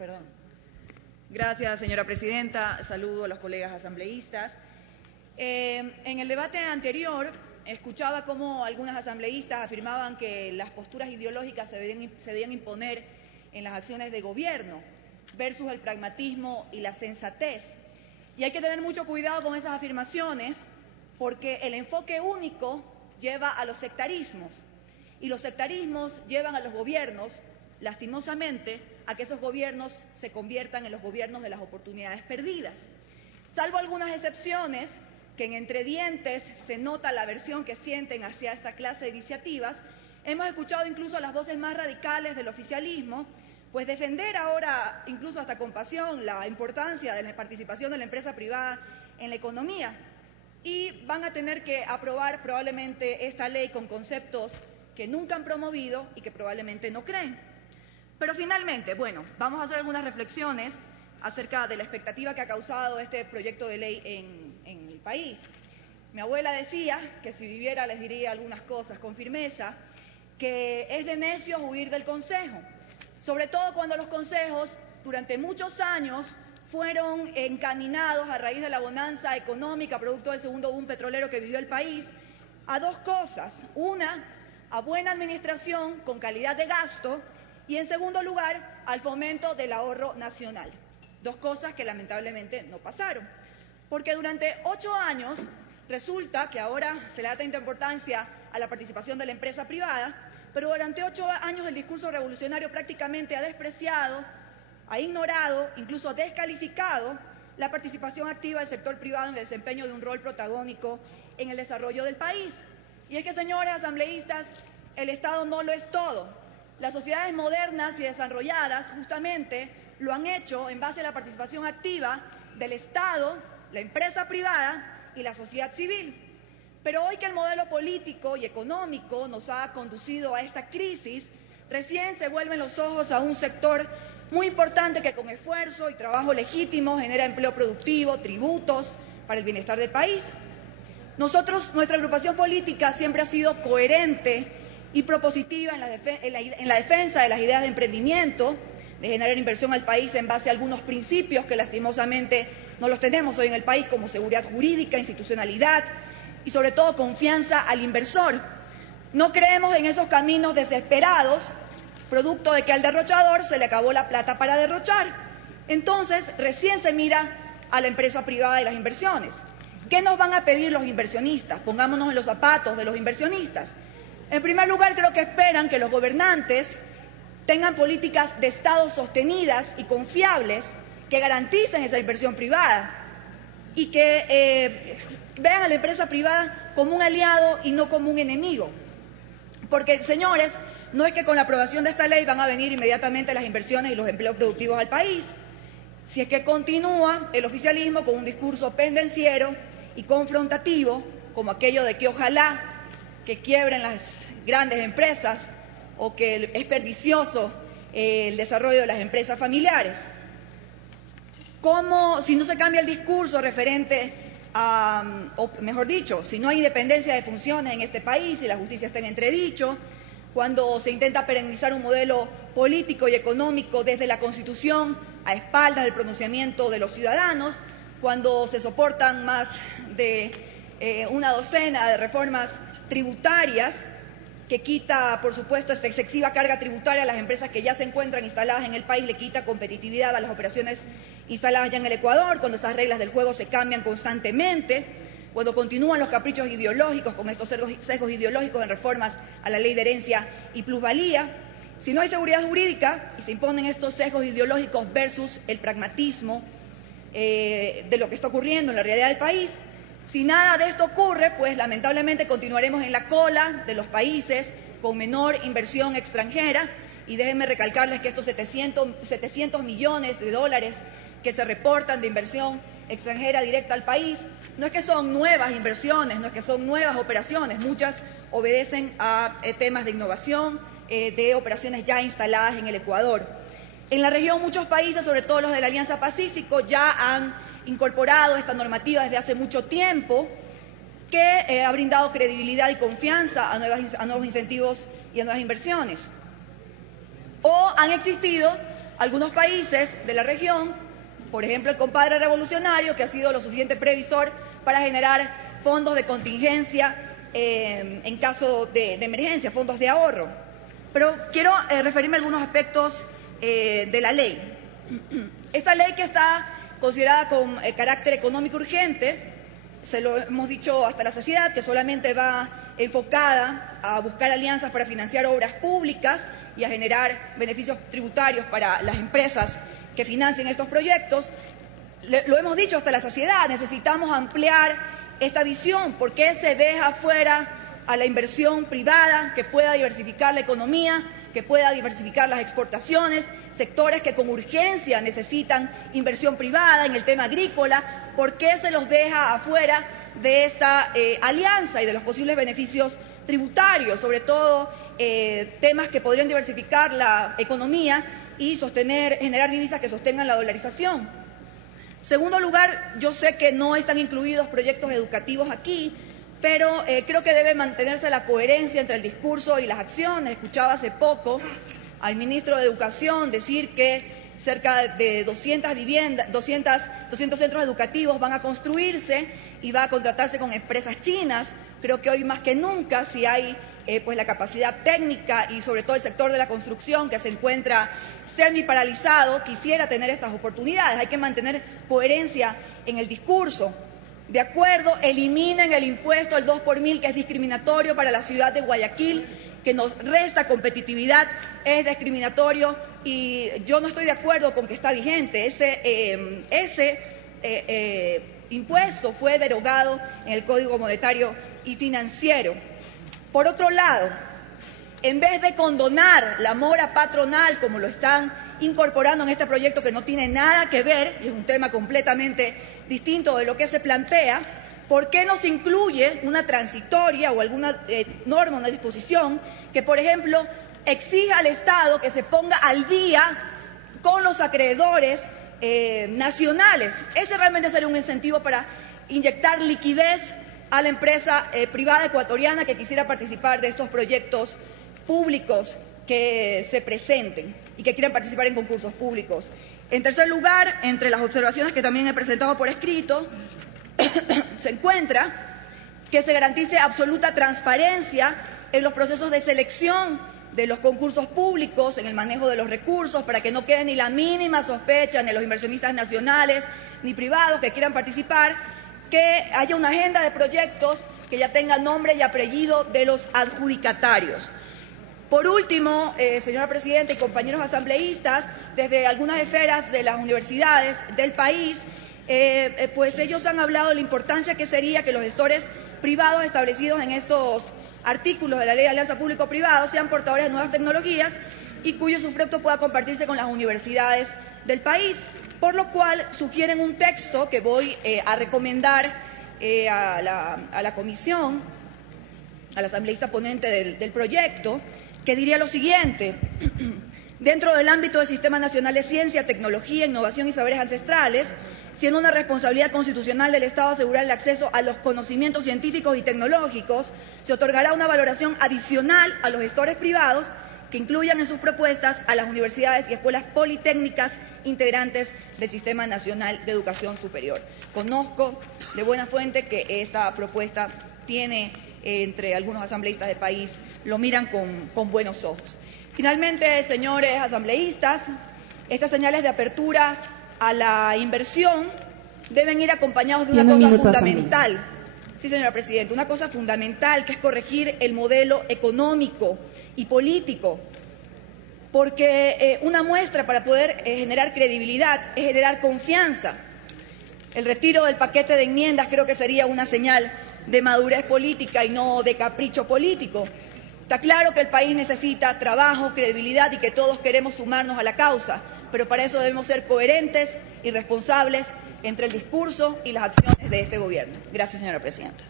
Perdón. Gracias, señora presidenta. Saludo a los colegas asambleístas. En el debate anterior escuchaba cómo algunas asambleístas afirmaban que las posturas ideológicas se debían imponer en las acciones de gobierno versus el pragmatismo y la sensatez. Y hay que tener mucho cuidado con esas afirmaciones porque el enfoque único lleva a los sectarismos y los sectarismos llevan a los gobiernos, lastimosamente, a que esos gobiernos se conviertan en los gobiernos de las oportunidades perdidas. Salvo algunas excepciones, que en entre dientes se nota la aversión que sienten hacia esta clase de iniciativas, hemos escuchado incluso a las voces más radicales del oficialismo, pues defender ahora, incluso hasta con pasión, la importancia de la participación de la empresa privada en la economía. Y van a tener que aprobar probablemente esta ley con conceptos que nunca han promovido y que probablemente no creen. Pero finalmente, bueno, vamos a hacer algunas reflexiones acerca de la expectativa que ha causado este proyecto de ley en el país. Mi abuela decía, que si viviera les diría algunas cosas con firmeza, que es de necios huir del consejo, sobre todo cuando los consejos durante muchos años fueron encaminados a raíz de la bonanza económica, producto del segundo boom petrolero que vivió el país, a dos cosas. Una, a buena administración con calidad de gasto y, en segundo lugar, al fomento del ahorro nacional. Dos cosas que lamentablemente no pasaron, porque durante 8 años resulta que ahora se le da tanta importancia a la participación de la empresa privada, pero durante 8 años el discurso revolucionario prácticamente ha despreciado, ha ignorado, incluso descalificado la participación activa del sector privado en el desempeño de un rol protagónico en el desarrollo del país. Y es que, señores asambleístas, el Estado no lo es todo. Las sociedades modernas y desarrolladas justamente lo han hecho en base a la participación activa del Estado, la empresa privada y la sociedad civil. Pero hoy que el modelo político y económico nos ha conducido a esta crisis, recién se vuelven los ojos a un sector muy importante que con esfuerzo y trabajo legítimo genera empleo productivo, tributos para el bienestar del país. Nuestra agrupación política siempre ha sido coherente y propositiva en la defensa de las ideas de emprendimiento, de generar inversión al país en base a algunos principios que lastimosamente no los tenemos hoy en el país, como seguridad jurídica, institucionalidad y sobre todo confianza al inversor. No creemos en esos caminos desesperados, producto de que al derrochador se le acabó la plata para derrochar. Entonces, recién se mira a la empresa privada y las inversiones. ¿Qué nos van a pedir los inversionistas? Pongámonos en los zapatos de los inversionistas. En primer lugar, creo que esperan que los gobernantes tengan políticas de Estado sostenidas y confiables que garanticen esa inversión privada y que vean a la empresa privada como un aliado y no como un enemigo. Porque, señores, no es que con la aprobación de esta ley van a venir inmediatamente las inversiones y los empleos productivos al país. Si es que continúa el oficialismo con un discurso pendenciero y confrontativo, como aquello de que ojalá que quiebren las grandes empresas o que es pernicioso el desarrollo de las empresas familiares. ¿Cómo, si no se cambia el discurso referente a, o mejor dicho, si no hay independencia de funciones en este país y la justicia está en entredicho, cuando se intenta perennizar un modelo político y económico desde la Constitución a espaldas del pronunciamiento de los ciudadanos, cuando se soportan más de una docena de reformas tributarias que quita, por supuesto, esta excesiva carga tributaria a las empresas que ya se encuentran instaladas en el país, le quita competitividad a las operaciones instaladas ya en el Ecuador, cuando esas reglas del juego se cambian constantemente, cuando continúan los caprichos ideológicos con estos sesgos ideológicos en reformas a la ley de herencia y plusvalía. Si no hay seguridad jurídica y se imponen estos sesgos ideológicos versus el pragmatismo de lo que está ocurriendo en la realidad del país, si nada de esto ocurre, pues lamentablemente continuaremos en la cola de los países con menor inversión extranjera y déjenme recalcarles que estos 700 millones de dólares que se reportan de inversión extranjera directa al país, no es que son nuevas inversiones, no es que son nuevas operaciones, muchas obedecen a temas de innovación, de operaciones ya instaladas en el Ecuador. En la región muchos países, sobre todo los de la Alianza Pacífico, ya han incorporado esta normativa desde hace mucho tiempo, que ha brindado credibilidad y confianza a nuevos incentivos y a nuevas inversiones. O han existido algunos países de la región, por ejemplo el compadre revolucionario, que ha sido lo suficiente previsor para generar fondos de contingencia en caso de emergencia, fondos de ahorro. Pero quiero referirme a algunos aspectos de la ley. Esta ley, que está considerada con carácter económico urgente, se lo hemos dicho hasta la saciedad, que solamente va enfocada a buscar alianzas para financiar obras públicas y a generar beneficios tributarios para las empresas que financien estos proyectos. Lo hemos dicho hasta la saciedad, necesitamos ampliar esta visión. ¿Por qué se deja fuera a la inversión privada que pueda diversificar la economía, que pueda diversificar las exportaciones, sectores que con urgencia necesitan inversión privada en el tema agrícola? ¿Por qué se los deja afuera de esta alianza y de los posibles beneficios tributarios, sobre todo temas que podrían diversificar la economía y generar divisas que sostengan la dolarización? Segundo lugar, yo sé que no están incluidos proyectos educativos aquí, pero creo que debe mantenerse la coherencia entre el discurso y las acciones. Escuchaba hace poco al ministro de Educación decir que cerca de 200 centros educativos van a construirse y va a contratarse con empresas chinas. Creo que hoy más que nunca, si hay pues la capacidad técnica y sobre todo el sector de la construcción, que se encuentra semi-paralizado, quisiera tener estas oportunidades. Hay que mantener coherencia en el discurso. De acuerdo, eliminen el impuesto al 2 por mil, que es discriminatorio para la ciudad de Guayaquil, que nos resta competitividad, es discriminatorio, y yo no estoy de acuerdo con que está vigente. Ese impuesto fue derogado en el Código Monetario y Financiero. Por otro lado, en vez de condonar la mora patronal, como lo están incorporando en este proyecto, que no tiene nada que ver, y es un tema completamente distinto de lo que se plantea, ¿por qué no se incluye una transitoria o alguna norma, una disposición que, por ejemplo, exija al Estado que se ponga al día con los acreedores nacionales? Ese realmente sería un incentivo para inyectar liquidez a la empresa privada ecuatoriana que quisiera participar de estos proyectos públicos que se presenten y que quieran participar en concursos públicos. En tercer lugar, entre las observaciones que también he presentado por escrito, se encuentra que se garantice absoluta transparencia en los procesos de selección de los concursos públicos, en el manejo de los recursos, para que no quede ni la mínima sospecha de los inversionistas nacionales ni privados que quieran participar, que haya una agenda de proyectos que ya tenga nombre y apellido de los adjudicatarios. Por último, señora Presidenta y compañeros asambleístas, desde algunas esferas de las universidades del país, pues ellos han hablado de la importancia que sería que los gestores privados establecidos en estos artículos de la Ley de Alianza Público-Privado sean portadores de nuevas tecnologías y cuyo usufructo pueda compartirse con las universidades del país, por lo cual sugieren un texto que voy a recomendar a la comisión, al asambleísta ponente del proyecto, que diría lo siguiente: dentro del ámbito del Sistema Nacional de Ciencia, Tecnología, Innovación y Saberes Ancestrales, siendo una responsabilidad constitucional del Estado asegurar el acceso a los conocimientos científicos y tecnológicos, se otorgará una valoración adicional a los gestores privados que incluyan en sus propuestas a las universidades y escuelas politécnicas integrantes del Sistema Nacional de Educación Superior. Conozco de buena fuente que esta propuesta tiene, entre algunos asambleístas del país, lo miran con buenos ojos. Finalmente, señores asambleístas, estas señales de apertura a la inversión deben ir acompañados de una cosa fundamental. Sí, señora Presidenta, una cosa fundamental, que es corregir el modelo económico y político, porque una muestra para poder generar credibilidad es generar confianza. El retiro del paquete de enmiendas creo que sería una señal de madurez política y no de capricho político. Está claro que el país necesita trabajo, credibilidad y que todos queremos sumarnos a la causa, pero para eso debemos ser coherentes y responsables entre el discurso y las acciones de este gobierno. Gracias, señora Presidenta.